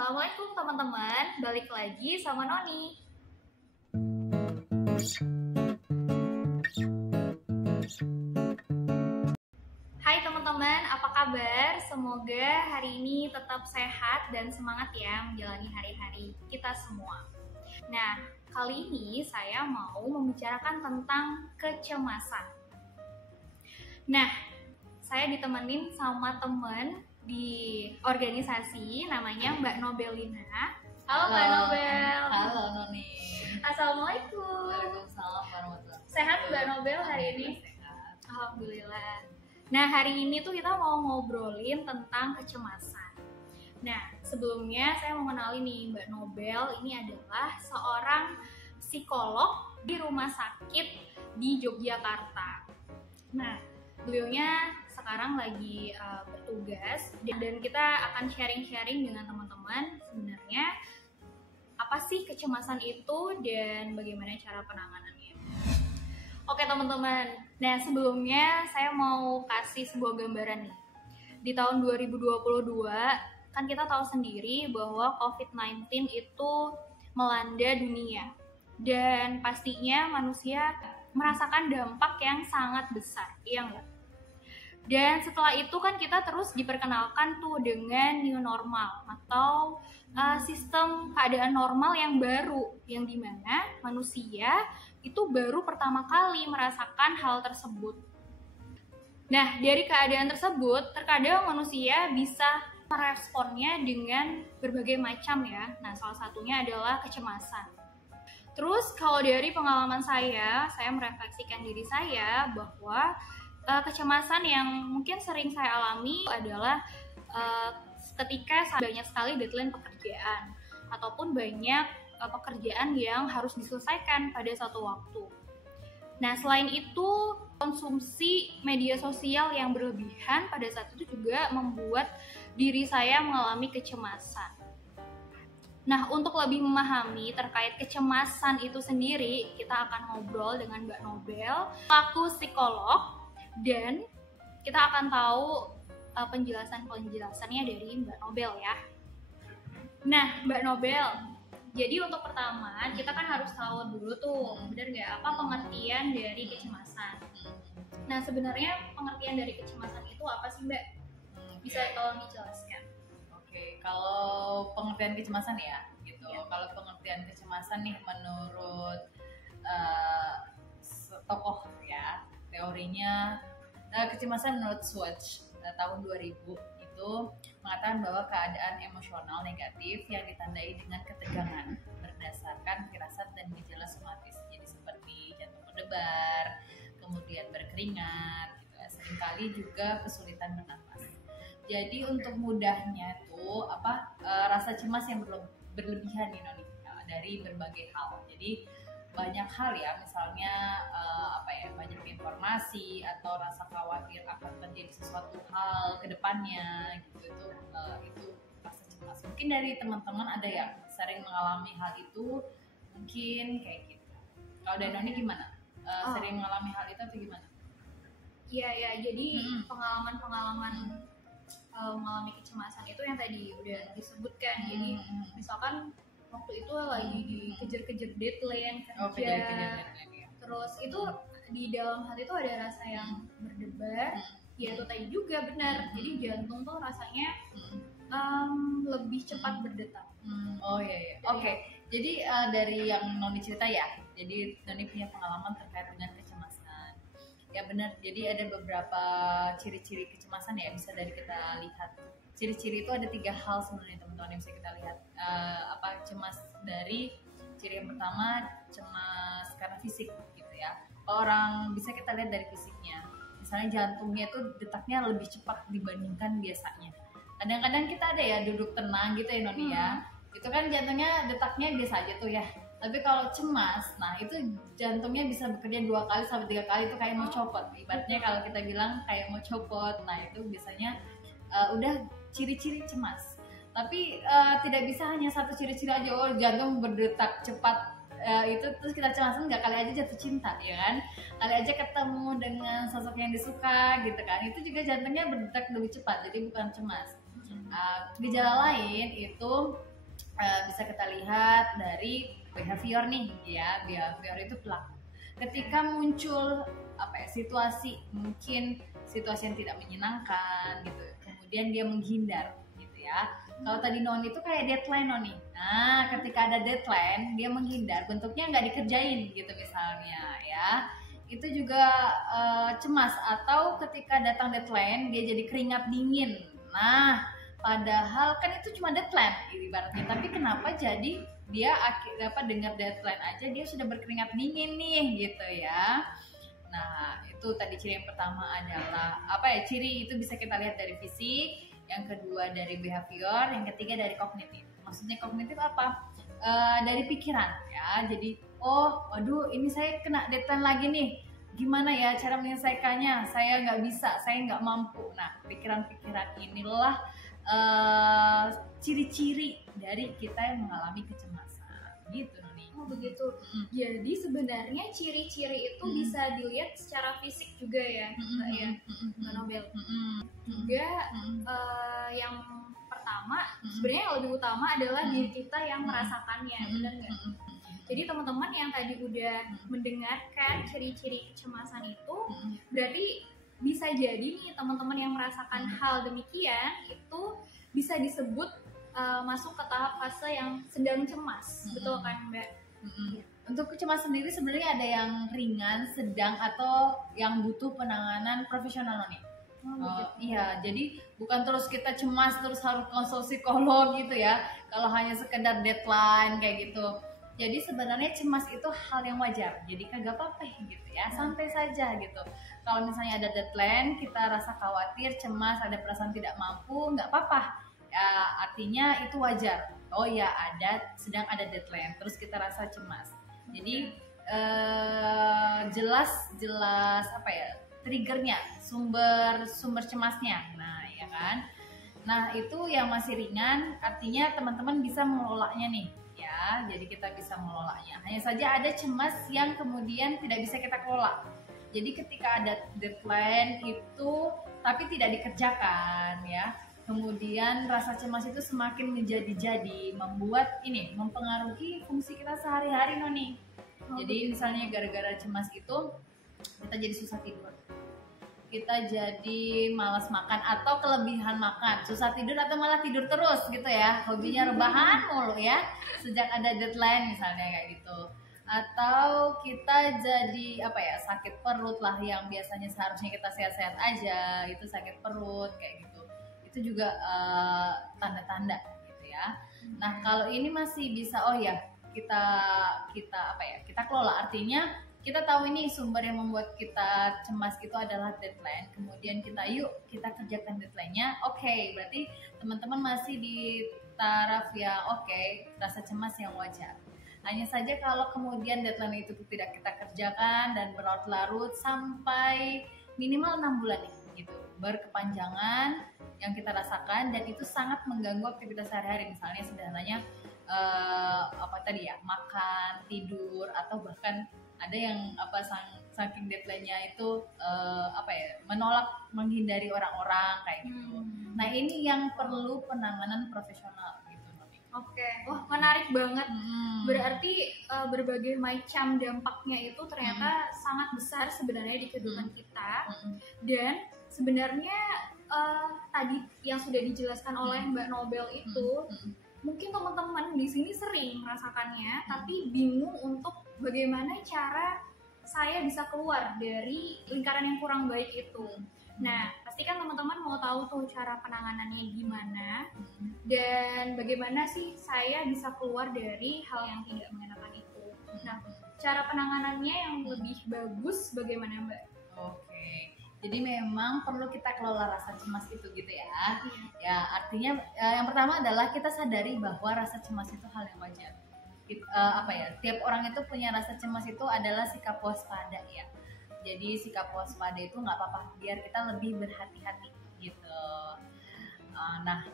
Assalamualaikum teman-teman, balik lagi sama Noni. Hai teman-teman, apa kabar? Semoga hari ini tetap sehat dan semangat ya menjalani hari-hari kita semua. Nah, kali ini saya mau membicarakan tentang kecemasan. Nah, saya ditemenin sama temen di organisasi namanya Mbak Nobelina. Halo Mbak Nobel. Halo Noni. Assalamualaikum. Waalaikumsalam warahmatullahi wabarakatuh. Sehat Mbak Nobel hari ini? Sehat. Alhamdulillah. Nah, hari ini tuh kita mau ngobrolin tentang kecemasan. Nah, sebelumnya saya mau kenalin nih Mbak Nobel. Ini adalah seorang psikolog di rumah sakit di Yogyakarta. Nah, beliaunya sekarang lagi bertugas dan kita akan sharing-sharing dengan teman-teman sebenarnya apa sih kecemasan itu dan bagaimana cara penanganannya. Oke teman-teman, nah sebelumnya saya mau kasih sebuah gambaran nih. Di tahun 2022 kan kita tahu sendiri bahwa COVID-19 itu melanda dunia dan pastinya manusia merasakan dampak yang sangat besar, iya nggak? Dan setelah itu kan kita terus diperkenalkan tuh dengan new normal atau sistem keadaan normal yang baru, yang dimana manusia itu baru pertama kali merasakan hal tersebut. Nah, dari keadaan tersebut terkadang manusia bisa meresponnya dengan berbagai macam ya. Nah, salah satunya adalah kecemasan. Terus kalau dari pengalaman saya merefleksikan diri saya bahwa kecemasan yang mungkin sering saya alami adalah ketika banyak sekali deadline pekerjaan ataupun banyak pekerjaan yang harus diselesaikan pada satu waktu. Nah, selain itu konsumsi media sosial yang berlebihan pada saat itu juga membuat diri saya mengalami kecemasan. Nah, untuk lebih memahami terkait kecemasan itu sendiri, kita akan ngobrol dengan Mbak Nobel, selaku psikolog, dan kita akan tahu penjelasannya dari Mbak Nobel ya. Nah, Mbak Nobel, jadi untuk pertama kita kan harus tahu dulu tuh, benar nggak, apa pengertian dari kecemasan. Nah, sebenarnya pengertian dari kecemasan itu apa sih Mbak? Bisa tolong dijelaskan? Oke, kalau pengertian kecemasan ya, gitu. Ya. Kalau pengertian kecemasan nih menurut tokoh ya, teorinya kecemasan menurut Swatch tahun 2000 itu mengatakan bahwa keadaan emosional negatif yang ditandai dengan ketegangan berdasarkan firasat dan gejala somatis. Jadi seperti jantung berdebar, kemudian berkeringat, gitu. Seringkali juga kesulitan bernafas. Jadi untuk mudahnya tuh rasa cemas yang berlebihan nih Noni, dari berbagai hal. Jadi banyak hal ya, misalnya banyak informasi atau rasa khawatir akan terjadi sesuatu hal ke depannya gitu, itu rasa cemas. Mungkin dari teman-teman ada yang sering mengalami hal itu, mungkin kayak gitu. Kalau dari Noni gimana? Sering mengalami hal itu atau gimana? Iya, jadi pengalaman mengalami kecemasan itu yang tadi udah disebutkan. Jadi misalkan waktu itu lagi dikejar-kejar deadline kerja, terus itu di dalam hati itu ada rasa yang berdebar, ya itu tadi juga benar. Jadi jantung tuh rasanya lebih cepat berdetak. Oh iya. Oke. Jadi dari yang Noni cerita ya, jadi Noni punya pengalaman terkait dengan kecemasan. Ya benar, jadi ada beberapa ciri-ciri kecemasan ya, bisa dari kita lihat. Ciri-ciri itu ada 3 hal sebenarnya teman-teman yang bisa kita lihat. Cemas dari ciri yang pertama, cemas karena fisik gitu ya. Orang bisa kita lihat dari fisiknya. Misalnya jantungnya itu detaknya lebih cepat dibandingkan biasanya. Kadang-kadang kita ada ya duduk tenang gitu ya Noni ya. Itu kan jantungnya detaknya biasa aja tuh ya. Tapi kalau cemas, nah itu jantungnya bisa bekerja 2 kali sampai 3 kali, itu kayak mau copot. Ibaratnya kalau kita bilang kayak mau copot, nah itu biasanya udah ciri-ciri cemas. Tapi tidak bisa hanya satu ciri-ciri aja, oh jantung berdetak cepat itu terus kita cemas. Enggak, kali aja jatuh cinta ya kan, kali aja ketemu dengan sosok yang disuka gitu kan, itu juga jantungnya berdetak lebih cepat, jadi bukan cemas. Gejala lain itu bisa kita lihat dari behavior nih ya. Behavior itu pelaku. Ketika muncul situasi, mungkin situasi yang tidak menyenangkan gitu, kemudian dia menghindar gitu ya. Kalau tadi Noni itu kayak deadline Noni. Nah, ketika ada deadline dia menghindar, bentuknya nggak dikerjain gitu misalnya ya. Itu juga cemas. Atau ketika datang deadline dia jadi keringat dingin. Nah, padahal kan itu cuma deadline ibaratnya, tapi kenapa jadi dia dengar deadline aja dia sudah berkeringat dingin nih gitu ya. Nah, itu tadi ciri yang pertama adalah ciri itu bisa kita lihat dari fisik, yang kedua dari behavior, yang ketiga dari kognitif. Maksudnya kognitif apa? Dari pikiran ya. Jadi, waduh ini saya kena deadline lagi nih, gimana ya cara menyelesaikannya, saya nggak bisa, saya nggak mampu. Nah, pikiran-pikiran inilah ciri-ciri dari kita yang mengalami kecemasan gitu Noni. Oh begitu. Jadi sebenarnya ciri-ciri itu bisa dilihat secara fisik juga ya, Mbak ya, Mbak Nobel. Juga yang pertama sebenarnya yang lebih utama adalah diri kita yang merasakannya, benar nggak? Jadi teman-teman yang tadi udah mendengarkan ciri-ciri kecemasan itu, berarti bisa jadi nih teman-teman yang merasakan hal demikian itu bisa disebut masuk ke tahap fase yang sedang cemas, betul kan Mbak? Untuk kecemasan sendiri sebenarnya ada yang ringan, sedang, atau yang butuh penanganan profesional nih. Iya, jadi bukan terus kita cemas terus harus konsul psikolog gitu ya. Kalau hanya sekedar deadline kayak gitu. Jadi sebenarnya cemas itu hal yang wajar. Jadi kagak apa-apa gitu ya, santai saja gitu. Kalau misalnya ada deadline, kita rasa khawatir, cemas, ada perasaan tidak mampu, nggak apa-apa. Ya, artinya itu wajar. Oh ya, sedang ada deadline, terus kita rasa cemas. Jadi jelas triggernya, sumber cemasnya. Nah, ya kan. Nah, itu yang masih ringan, artinya teman-teman bisa mengelolanya nih. Ya, jadi kita bisa mengelolanya. Hanya saja ada cemas yang kemudian tidak bisa kita kelola. Jadi ketika ada deadline itu tapi tidak dikerjakan ya, kemudian rasa cemas itu semakin menjadi-jadi, mempengaruhi fungsi kita sehari-hari Noni. Jadi misalnya gara-gara cemas itu kita jadi susah tidur, kita jadi malas makan atau kelebihan makan, susah tidur atau malah tidur terus gitu ya, hobinya rebahan mulu ya sejak ada deadline misalnya kayak gitu. Atau kita jadi sakit perut lah, yang biasanya seharusnya kita sehat-sehat aja itu sakit perut kayak gitu. Itu juga tanda-tanda gitu ya. Nah, kalau ini masih bisa kita kelola, artinya kita tahu ini sumber yang membuat kita cemas itu adalah deadline. Kemudian kita kerjakan deadline-nya. Oke, berarti teman-teman masih di taraf rasa cemas yang wajar. Hanya saja kalau kemudian deadline itu tidak kita kerjakan dan berlarut-larut sampai minimal 6 bulan gitu, berkepanjangan yang kita rasakan, dan itu sangat mengganggu aktivitas sehari-hari. Misalnya sederhananya makan, tidur, atau bahkan ada yang saking deadline-nya itu menghindari orang-orang kayak gitu. Nah, ini yang perlu penanganan profesional gitu. Oke, wah menarik banget. Berarti berbagai macam dampaknya itu ternyata sangat besar sebenarnya di kehidupan kita. Dan sebenarnya tadi yang sudah dijelaskan oleh Mbak Nobel itu, mungkin teman-teman di sini sering merasakannya, tapi bingung untuk bagaimana cara saya bisa keluar dari lingkaran yang kurang baik itu. Nah, pasti kan teman-teman mau tahu tuh cara penanganannya gimana dan bagaimana sih saya bisa keluar dari hal yang tidak mengenakan itu. Nah, cara penanganannya yang lebih bagus bagaimana Mbak? Oke, jadi memang perlu kita kelola rasa cemas itu gitu ya. Ya, artinya yang pertama adalah kita sadari bahwa rasa cemas itu hal yang wajar. Tiap orang itu punya rasa cemas itu adalah sikap waspada ya. Jadi sikap waspada itu nggak apa-apa, biar kita lebih berhati-hati gitu. Nah,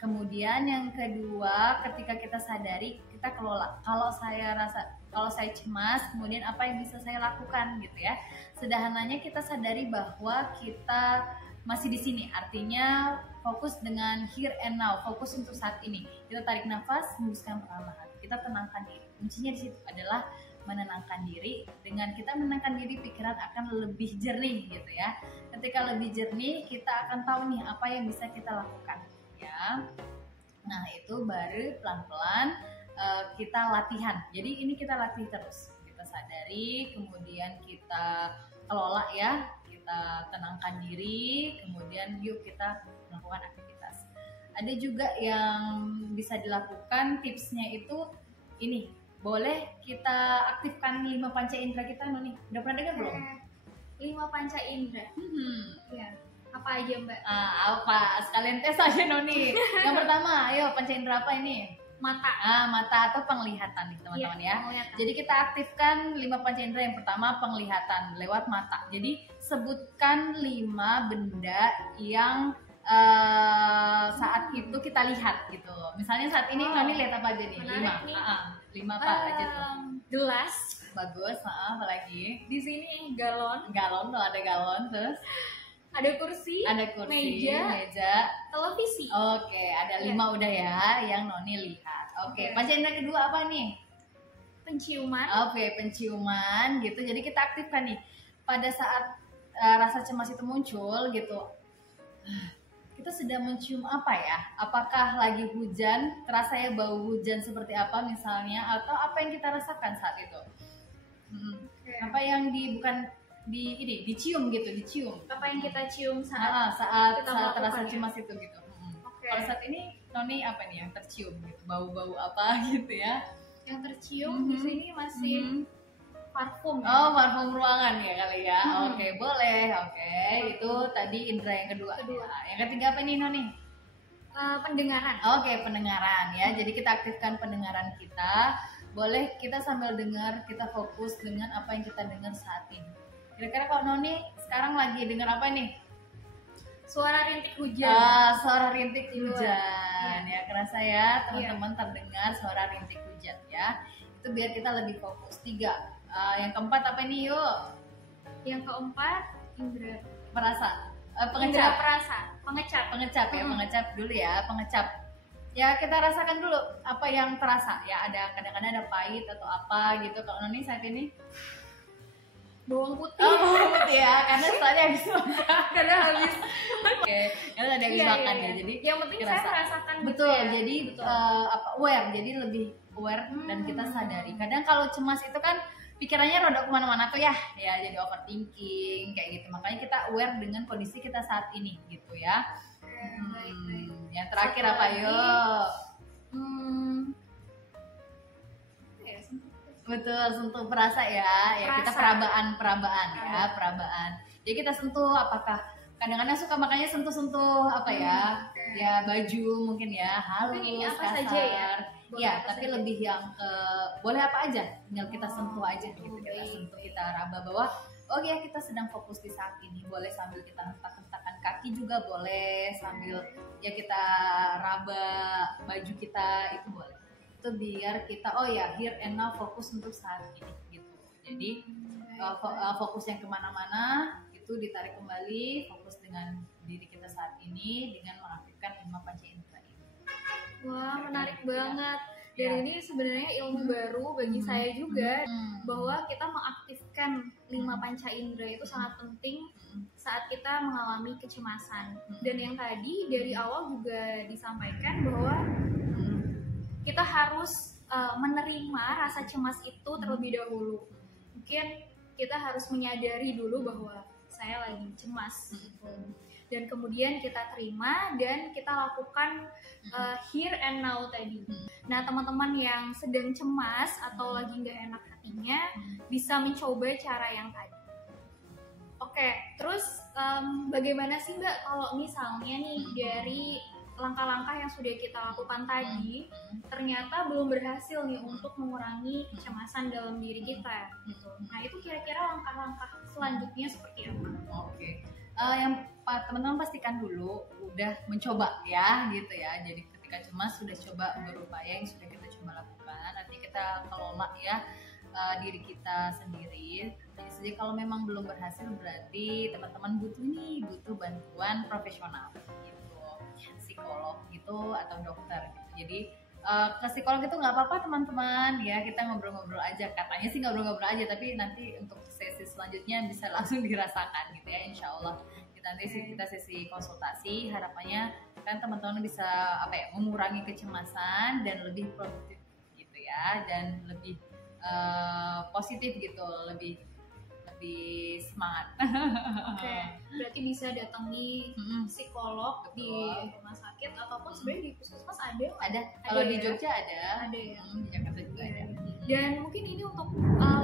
kemudian yang kedua, ketika kita sadari, kita kelola. Kalau saya cemas, kemudian apa yang bisa saya lakukan gitu ya. Sederhananya kita sadari bahwa kita masih di sini, artinya fokus dengan here and now, fokus untuk saat ini. Kita tarik nafas, hembuskan perlahan. Kita tenangkan diri. Kuncinya di situ adalah menenangkan diri. Dengan kita menenangkan diri, pikiran akan lebih jernih gitu ya. Ketika lebih jernih, kita akan tahu nih apa yang bisa kita lakukan ya. Nah itu baru pelan-pelan kita latihan. Jadi ini kita latih terus. Kita sadari, kemudian kita kelola ya. Kita tenangkan diri, kemudian yuk kita melakukan aktivitas. Ada juga yang bisa dilakukan, tipsnya itu ini, boleh kita aktifkan 5 panca indera kita, Noni. Udah pernah dengar belum? 5 panca indera. Ya. Apa aja Mbak? Apa? Sekalian tes aja Noni. Yang pertama, ayo panca indera apa ini? Mata. Mata atau penglihatan nih teman-teman ya. Jadi kita aktifkan 5 panca indera. Yang pertama penglihatan lewat mata. Jadi sebutkan 5 benda yang saat itu kita lihat gitu. Misalnya saat ini Noni lihat apa aja nih? 5 apa aja tuh? Gelas. Bagus. Apalagi? Di sini galon. Galon, ada galon terus. Ada kursi, meja, televisi. Oke, ada 5 udah ya yang Noni lihat. Oke, panca indera kedua apa nih? Penciuman. Oke, penciuman gitu. Jadi kita aktifkan nih. Pada saat rasa cemas itu muncul gitu. Kita sedang mencium apa ya? Apakah lagi hujan? Terasa ya bau hujan seperti apa misalnya? Atau apa yang kita rasakan saat itu? Apa yang dicium gitu, dicium. Apa yang kita cium saat terasa cemas itu gitu. Kalau saat ini Noni apa nih yang tercium gitu, bau-bau apa gitu ya? Yang tercium di sini masih parfum. Ya? Parfum ruangan ya kali ya. Oke, boleh. Oke, itu tadi indera yang kedua. Yang ketiga apa nih Noni? Pendengaran. Oke, pendengaran ya. Jadi kita aktifkan pendengaran kita. Boleh kita sambil dengar, kita fokus dengan apa yang kita dengar saat ini. Kira-kira kalau Noni sekarang lagi dengar apa nih? Suara rintik hujan. Suara rintik hujan ya, kerasa ya teman-teman terdengar suara rintik hujan ya. Itu biar kita lebih fokus. 3. Yang keempat apa nih yuk? Yang keempat indera perasa. Indera perasa. Pengecap ya, pengecap dulu ya, pengecap. Ya kita rasakan dulu apa yang terasa ya. Ada kadang-kadang ada pahit atau apa gitu. Kalau Noni saat ini bawang putih. Bawang putih ya, karena soalnya habis makan. Karena habis. Oke, karena tadi habis makan ya. Jadi yang penting saya merasakan betul. Gitu ya. Jadi aware, jadi lebih aware dan kita sadari. Kadang kalau cemas itu kan pikirannya rada kemana-mana tuh ya, jadi overthinking kayak gitu. Makanya kita aware dengan kondisi kita saat ini gitu ya. Baik. Yang terakhir apa yuk? Betul, sentuh perasa ya. Kita perabaan ya, perabaan. Jadi kita sentuh, apakah kadang-kadang suka makanya sentuh-sentuh apa ya? Ya baju mungkin ya, halus, apa kasar. saja ya? Ya, tapi lebih yang ke boleh apa aja, tinggal kita sentuh aja gitu. Kita sentuh, kita raba bahwa kita sedang fokus di saat ini. Boleh sambil kita hentak-hentakan kaki juga boleh, sambil ya kita raba baju kita itu boleh. Itu biar kita here and now fokus untuk saat ini gitu. Jadi fokus yang kemana-mana itu ditarik kembali, fokus dengan diri kita saat ini dengan mengaktifkan 5 panca indera ini. Wah, menarik banget. Dan ini sebenarnya ilmu baru bagi saya juga, bahwa kita mengaktifkan 5 panca indera itu sangat penting saat kita mengalami kecemasan. Dan yang tadi dari awal juga disampaikan bahwa kita harus menerima rasa cemas itu terlebih dahulu. Mungkin kita harus menyadari dulu bahwa saya lagi cemas gitu. Dan kemudian kita terima dan kita lakukan here and now tadi. Nah, teman-teman yang sedang cemas atau lagi nggak enak hatinya bisa mencoba cara yang tadi. Oke, terus bagaimana sih Mbak kalau misalnya nih dari langkah-langkah yang sudah kita lakukan tadi ternyata belum berhasil nih untuk mengurangi kecemasan dalam diri kita gitu. Nah, itu kira-kira langkah-langkah selanjutnya seperti apa? Oke. Yang teman-teman pastikan dulu udah mencoba ya gitu ya. Jadi ketika cemas sudah coba berupaya yang sudah kita coba lakukan. Nanti kita kelola ya diri kita sendiri. Jadi kalau memang belum berhasil berarti teman-teman butuh bantuan profesional gitu. psikolog gitu atau dokter gitu. Jadi ke psikolog itu nggak apa-apa teman-teman ya, kita ngobrol-ngobrol aja, katanya sih ngobrol-ngobrol aja, tapi nanti untuk sesi selanjutnya bisa langsung dirasakan gitu ya, insya Allah. Nanti sih kita sesi konsultasi, harapannya kan teman-teman bisa apa ya, mengurangi kecemasan dan lebih produktif gitu ya, dan lebih positif gitu, lebih semangat. Oke, berarti bisa datangi psikolog Betul. di rumah sakit ataupun sebenarnya di puskesmas ada. Kalau di ya? Jogja ada ya. Di Jakarta juga ada. Dan mungkin ini untuk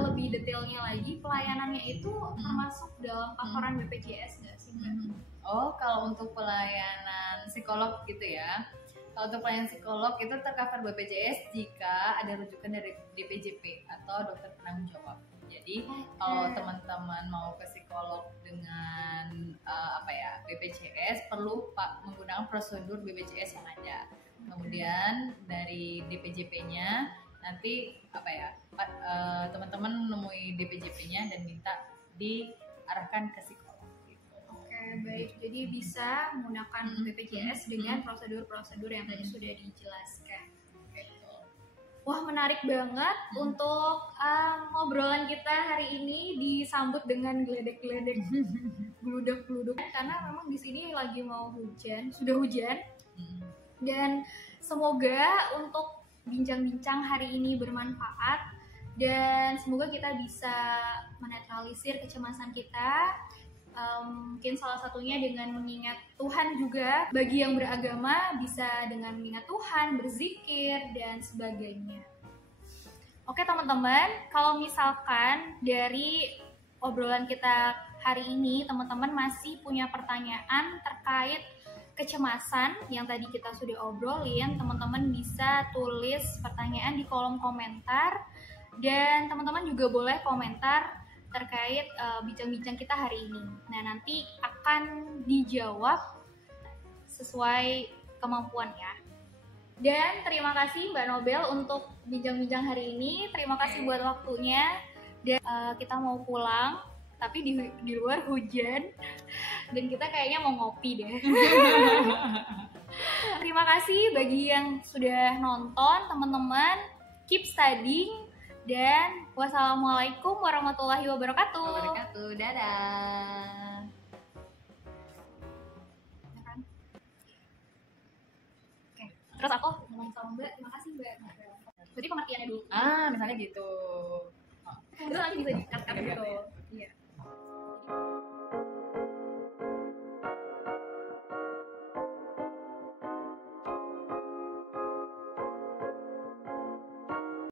lebih detailnya lagi, pelayanannya itu termasuk dalam paparan BPJS nggak sih Mbak? Oh, kalau untuk pelayanan psikolog gitu ya. Kalau untuk pelayanan psikolog itu tercover BPJS jika ada rujukan dari DPJP atau dokter penanggung jawab. Jadi kalau teman-teman mau ke psikolog dengan BPJS perlu menggunakan prosedur BPJS yang ada. Kemudian dari DPJP-nya nanti teman-teman menemui DPJP-nya dan minta diarahkan ke psikolog. Gitu. Oke, baik. Jadi bisa menggunakan BPJS dengan prosedur-prosedur yang tadi sudah dijelaskan. Wah, menarik banget untuk ngobrolan kita hari ini, disambut dengan geledek-geledek, geluduk-geluduk, karena memang di sini lagi mau hujan, sudah hujan. Dan semoga untuk bincang-bincang hari ini bermanfaat dan semoga kita bisa menetralisir kecemasan kita. Mungkin salah satunya dengan mengingat Tuhan juga. Bagi yang beragama bisa dengan mengingat Tuhan, berzikir, dan sebagainya. Oke teman-teman, kalau misalkan dari obrolan kita hari ini teman-teman masih punya pertanyaan terkait kecemasan yang tadi kita sudah obrolin, teman-teman bisa tulis pertanyaan di kolom komentar, dan teman-teman juga boleh komentar terkait bincang-bincang kita hari ini. Nah, nanti akan dijawab sesuai kemampuan ya. Dan terima kasih Mbak Nobel untuk bincang-bincang hari ini. Terima kasih buat waktunya. Dan kita mau pulang, tapi di luar hujan. Dan kita kayaknya mau ngopi deh. Terima kasih bagi yang sudah nonton, teman-teman. Keep studying. Dan wassalamualaikum warahmatullahi wabarakatuh. Dadah. Oke. Terus aku ngomong sama Mbak, terima kasih Mbak. Berarti pengertiannya dulu. Misalnya gitu. Terus nanti bisa di-cut gitu.